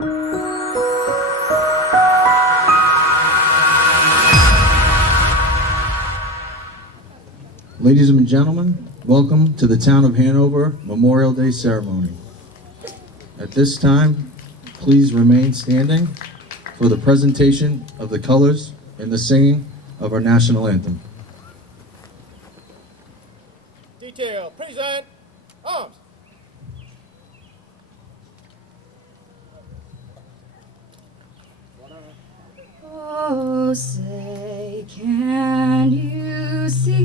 Ladies and gentlemen, welcome to the Town of Hanover Memorial Day Ceremony. At this time, please remain standing for the presentation of the colors and the singing of our national anthem. Detail, present, arms. Oh, say, can you see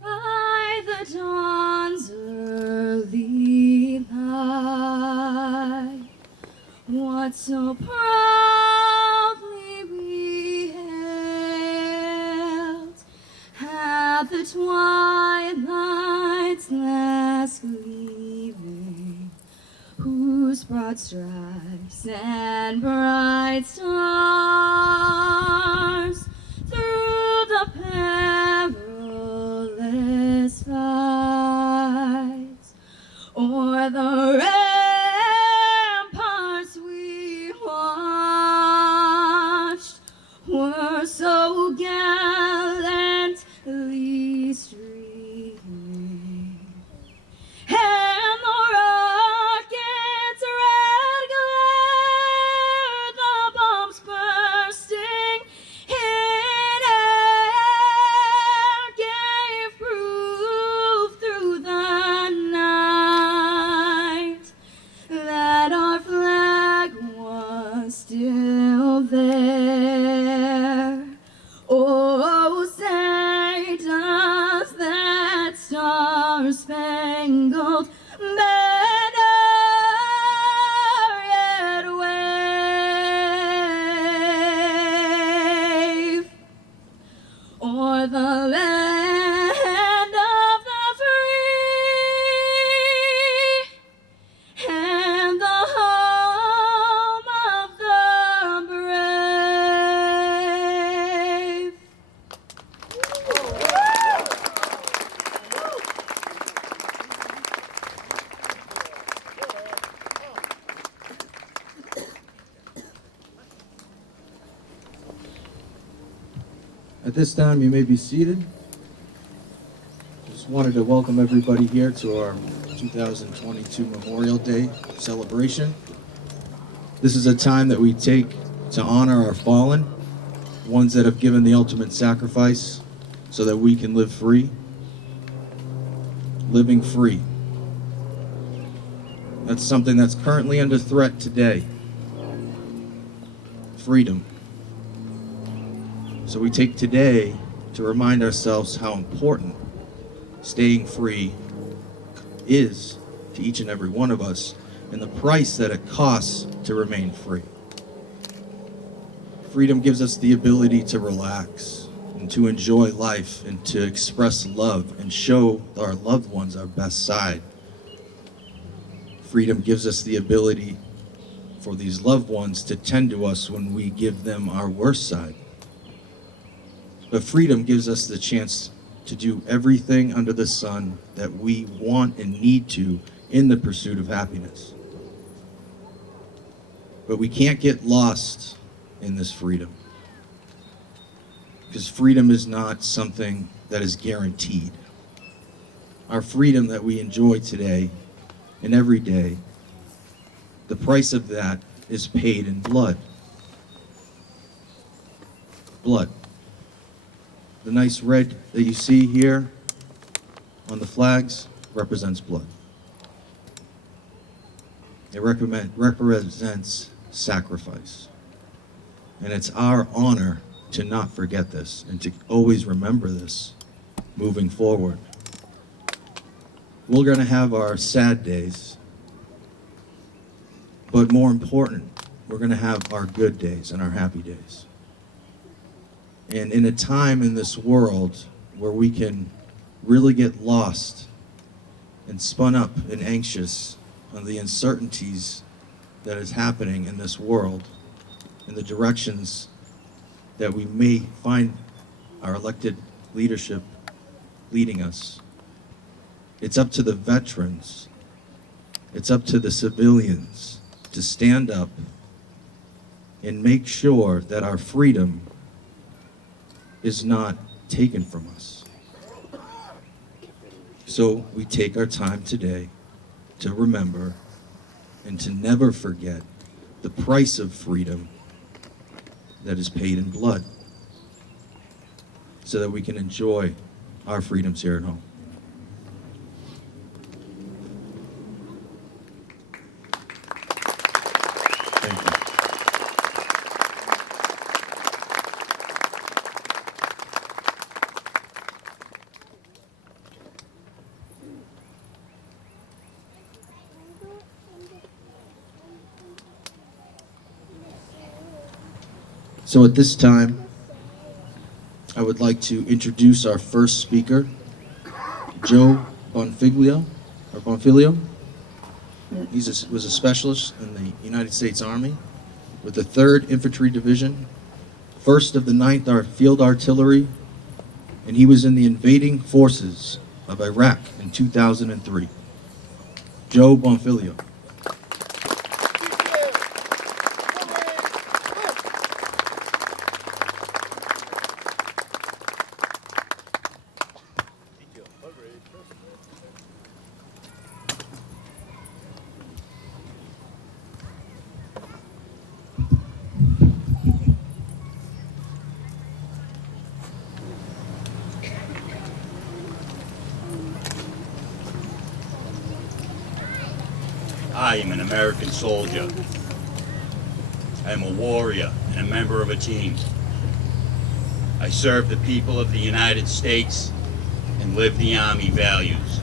by the dawn's early light what so proudly we hailed at the twilight's last gleaming, whose broad stripes and bright stars through the perilous fights o'er the ramparts we watched were so gallantly streaming, and the rocket's red glare, the bombs bursting in air, gave proof through the night that our flag was still there. Oh, say does that star-spangled banner yet wave o'er the land of the free and the home of the brave? At this time, you may be seated. Just wanted to welcome everybody here to our 2022 Memorial Day celebration. This is a time that we take to honor our fallen, ones that have given the ultimate sacrifice so that we can live free. Living free. That's something that's currently under threat today. Freedom. So we take today to remind ourselves how important staying free is to each and every one of us, and the price that it costs to remain free. Freedom gives us the ability to relax and to enjoy life and to express love and show our loved ones our best side. Freedom gives us the ability for these loved ones to tend to us when we give them our worst side. But freedom gives us the chance to do everything under the sun that we want and need to in the pursuit of happiness. But we can't get lost in this freedom, because freedom is not something that is guaranteed. Our freedom that we enjoy today and every day, the price of that is paid in blood. Blood. The nice red that you see here on the flags represents blood. It represents sacrifice. And it's our honor to not forget this and to always remember this moving forward. We're going to have our sad days, but more important, we're going to have our good days and our happy days. And in a time in this world where we can really get lost and spun up and anxious on the uncertainties that is happening in this world, in the directions that we may find our elected leadership leading us, it's up to the veterans It's up to the civilians to stand up and make sure that our freedom is not taken from us. So we take our time today to remember and to never forget the price of freedom that is paid in blood, so that we can enjoy our freedoms here at home. Thank you. So at this time, I would like to introduce our first speaker, Joe Bonfiglio. He was a specialist in the United States Army with the 3rd Infantry Division, 1st of the 9th Field Artillery, and he was in the invading forces of Iraq in 2003. Joe Bonfiglio. I am an American soldier. I am a warrior and a member of a team. I serve the people of the United States and live the Army values.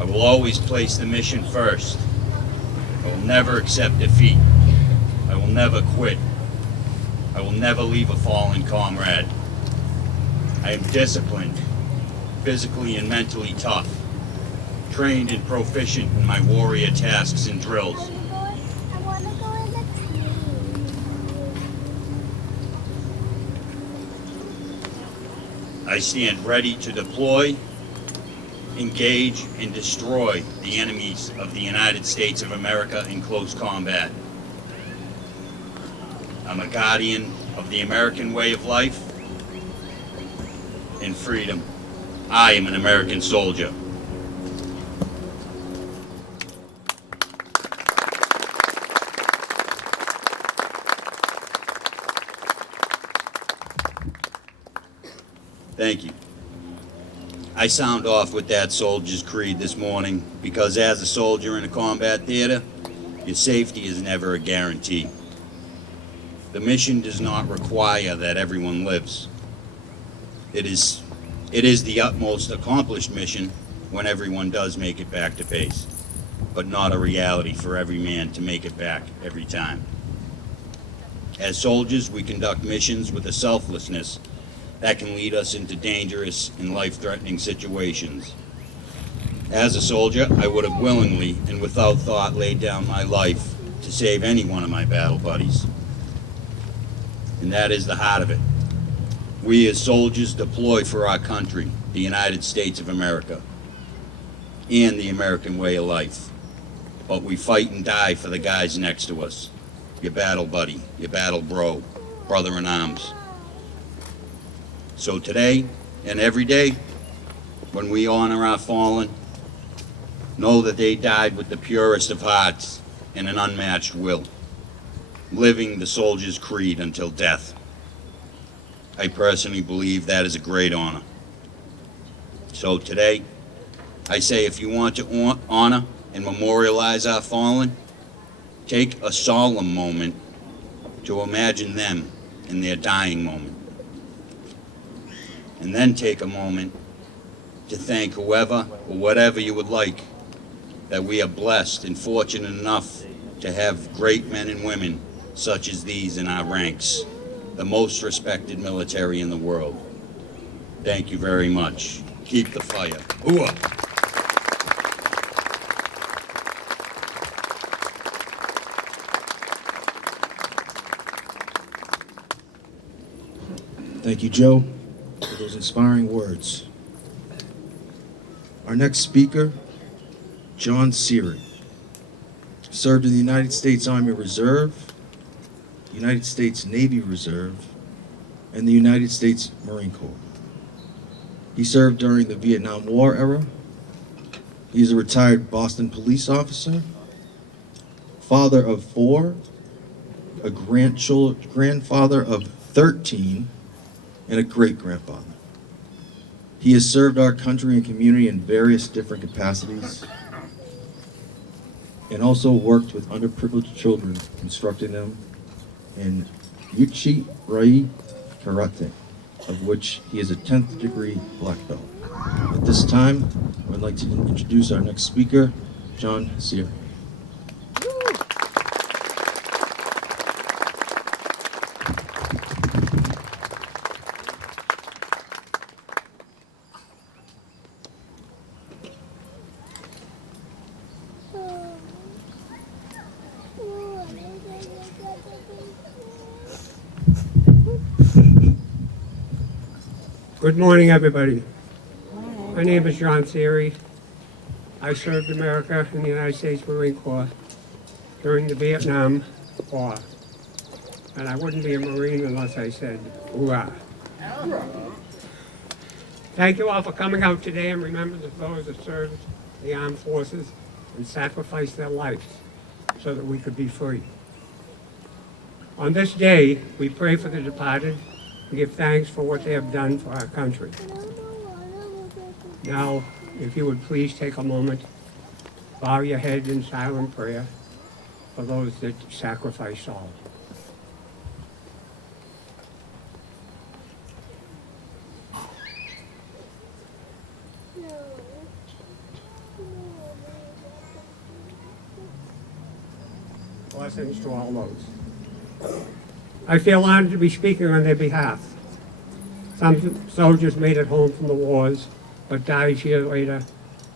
I will always place the mission first. I will never accept defeat. I will never quit. I will never leave a fallen comrade. I am disciplined, physically and mentally tough, trained and proficient in my warrior tasks and drills. I stand ready to deploy, engage, and destroy the enemies of the United States of America in close combat. I'm a guardian of the American way of life and freedom. I am an American soldier. Thank you. I sound off with that soldier's creed this morning because as a soldier in a combat theater, your safety is never a guarantee. The mission does not require that everyone lives. It is the utmost accomplished mission when everyone does make it back to base, but not a reality for every man to make it back every time. As soldiers, we conduct missions with a selflessness that can lead us into dangerous and life-threatening situations. As a soldier, I would have willingly and without thought laid down my life to save any one of my battle buddies. And that is the heart of it. We as soldiers deploy for our country, the United States of America, and the American way of life. But we fight and die for the guys next to us, your battle buddy, your battle bro, brother in arms. So today and every day, when we honor our fallen, know that they died with the purest of hearts and an unmatched will, living the soldier's creed until death. I personally believe that is a great honor. So today, I say if you want to honor and memorialize our fallen, take a solemn moment to imagine them in their dying moment. And then take a moment to thank whoever or whatever you would like, that we are blessed and fortunate enough to have great men and women such as these in our ranks, the most respected military in the world. Thank you very much. Keep the fire. Hooah! Thank you, Joe, for those inspiring words. Our next speaker John Cierri. Served in the United States Army Reserve, United States Navy Reserve, and the United States Marine Corps. He served during the Vietnam War era. He is a retired Boston police officer, father of 4, a grandfather of 13, and a great-grandfather. He has served our country and community in various different capacities and also worked with underprivileged children, instructing them in Yuchi Rai Karate, of which he is a 10th degree black belt. At this time, I would like to introduce our next speaker, John Cierri. Good morning, everybody. My name is John Cierri. I served America in the United States Marine Corps during the Vietnam War. And I wouldn't be a Marine unless I said, hoorah. Thank you all for coming out today and remember those that served the armed forces and sacrificed their lives so that we could be free. On this day, we pray for the departed and give thanks for what they have done for our country. Now, if you would please take a moment, bow your head in silent prayer for those that sacrificed all. Blessings to all those. I feel honored to be speaking on their behalf. Some soldiers made it home from the wars, but died years later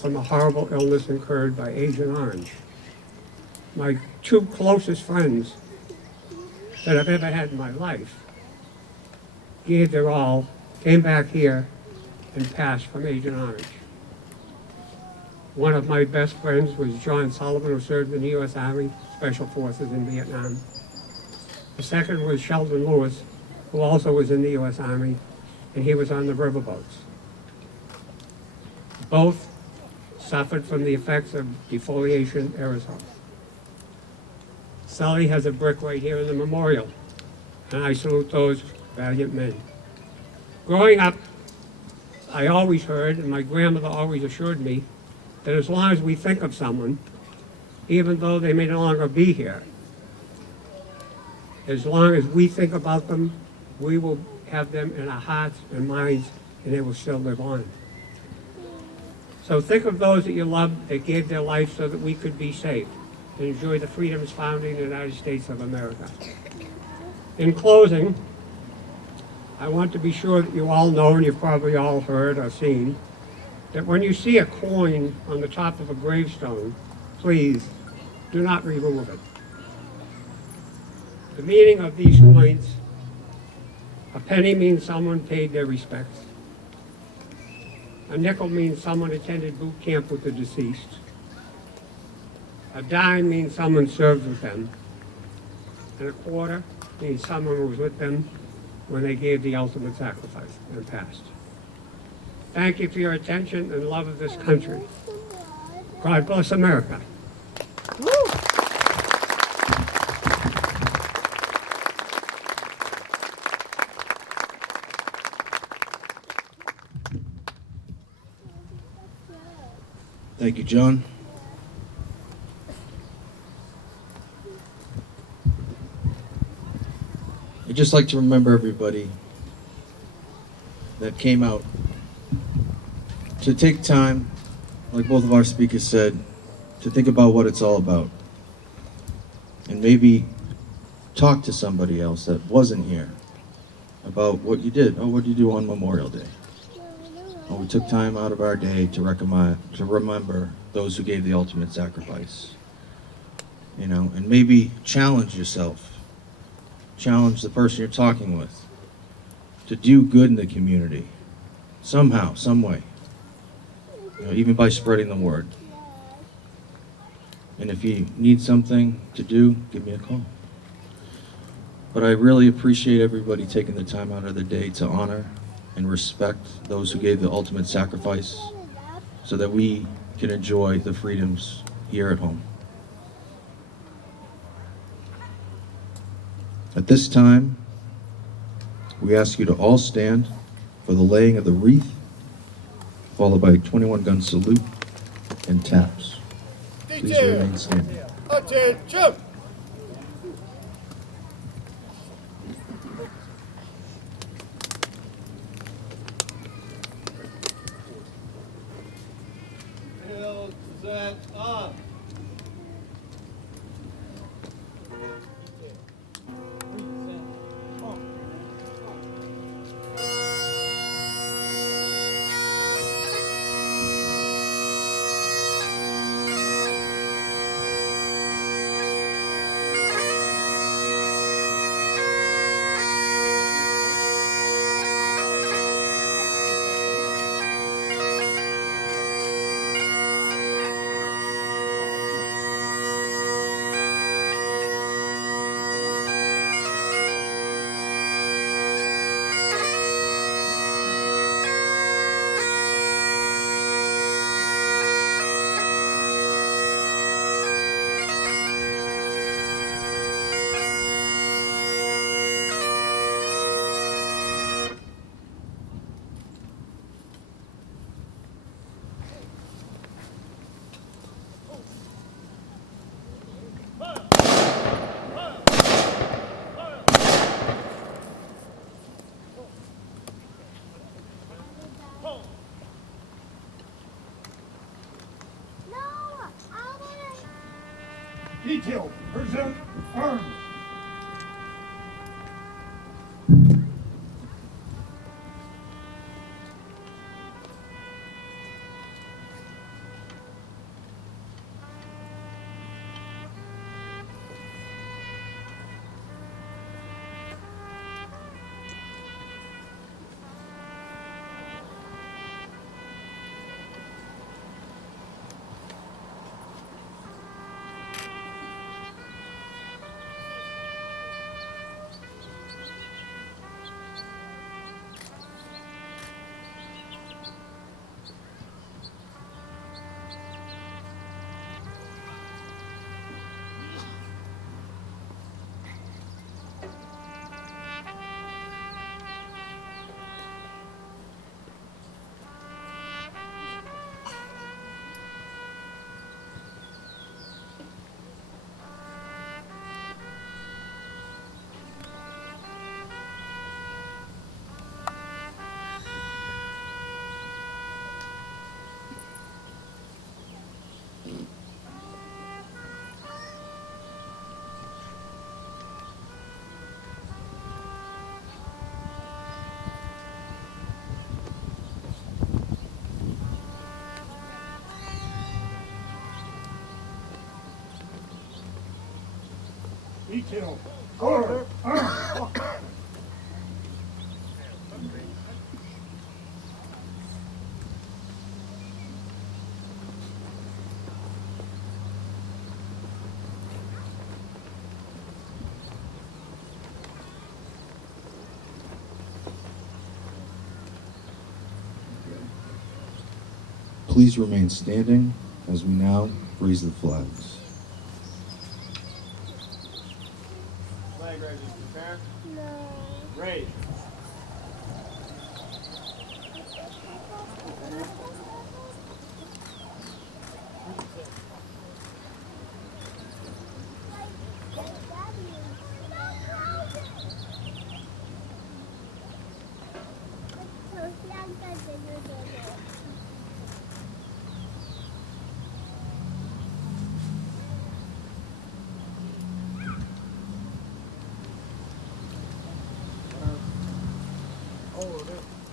from a horrible illness incurred by Agent Orange. My 2 closest friends that I've ever had in my life gave their all, came back here, and passed from Agent Orange. One of my best friends was John Sullivan, who served in the U.S. Army Special Forces in Vietnam. The second was Sheldon Lewis, who also was in the U.S. Army, and he was on the riverboats. Both suffered from the effects of defoliation aerosol. Sully has a brick right here in the memorial, and I salute those valiant men. Growing up, I always heard, and my grandmother always assured me, that as long as we think of someone, even though they may no longer be here, as long as we think about them, we will have them in our hearts and minds, and they will still live on. So think of those that you love that gave their life so that we could be safe and enjoy the freedoms found in the United States of America. In closing, I want to be sure that you all know, and you've probably all heard or seen, that when you see a coin on the top of a gravestone, please do not remove it. The meaning of these coins: a penny means someone paid their respects. A nickel means someone attended boot camp with the deceased. A dime means someone served with them. And a quarter means someone was with them when they gave the ultimate sacrifice and passed. Thank you for your attention and love of this country. God bless America. Thank you, John. I'd just like to remember everybody that came out to take time, like both of our speakers said, to think about what it's all about. And maybe talk to somebody else that wasn't here about what you did. Oh, what did you do on Memorial Day? Oh, we took time out of our day to remember those who gave the ultimate sacrifice. You know, and maybe challenge yourself. Challenge the person you're talking with to do good in the community. Somehow, some way. You know, even by spreading the word. And if you need something to do, give me a call. But I really appreciate everybody taking the time out of their day to honor and respect those who gave the ultimate sacrifice so that we can enjoy the freedoms here at home. At this time, we ask you to all stand for the laying of the wreath, followed by a 21-gun salute and taps. Please Detail. remain standing. Attention. Field set up. Detail, present arms. Detail, order, arms. Please remain standing as we now raise the flags. Flag raisers, prepare. No. Raise.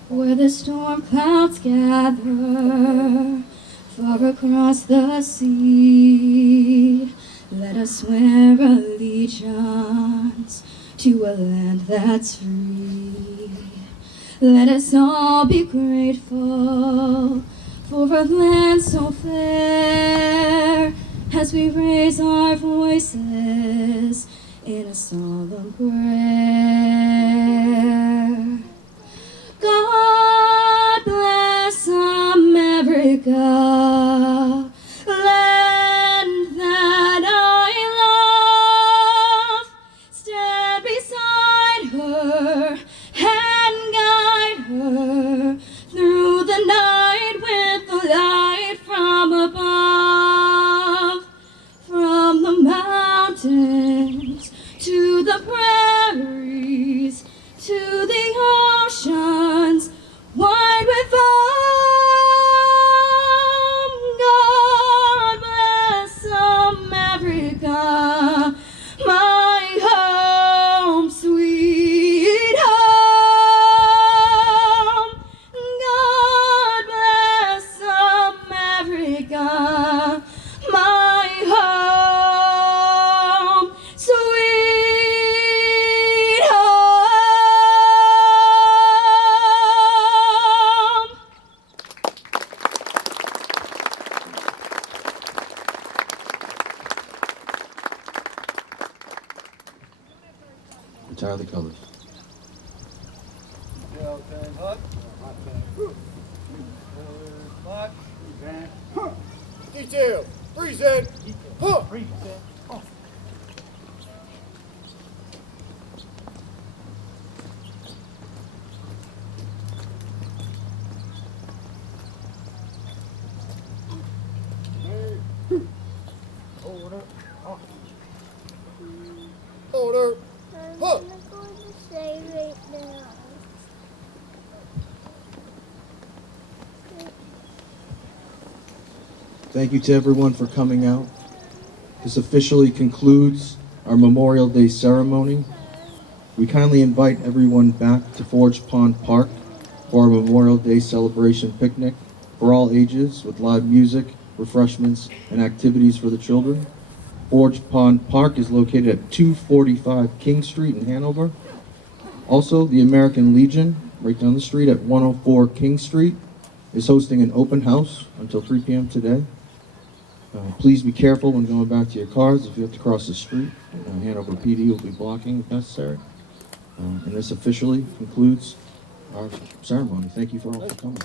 Where the storm clouds gather far across the sea, let us swear allegiance to a land that's free. Let us all be grateful for a land so fair as we raise our voices in a solemn prayer. God bless America, land that I love. Stand beside her and guide her through the night with the light from above. From the mountains to the prairies to the oceans wide with foam. God bless America, my home, sweet home. God bless America, my home, sweet home. Retire the colors. Detail 10 hut. March. Detail. Present. Huh. Order. Order. Huh. I'm not going to say right now. Thank you to everyone for coming out. This officially concludes our Memorial Day ceremony. We kindly invite everyone back to Forge Pond Park for our Memorial Day celebration picnic for all ages with live music, refreshments, and activities for the children. Forge Pond Park is located at 245 King Street in Hanover. Also, the American Legion, right down the street at 104 King Street, is hosting an open house until 3 p.m. today. Please be careful when going back to your cars if you have to cross the street. Hanover PD will be blocking if necessary. And this officially concludes our ceremony. Thank you for all for coming.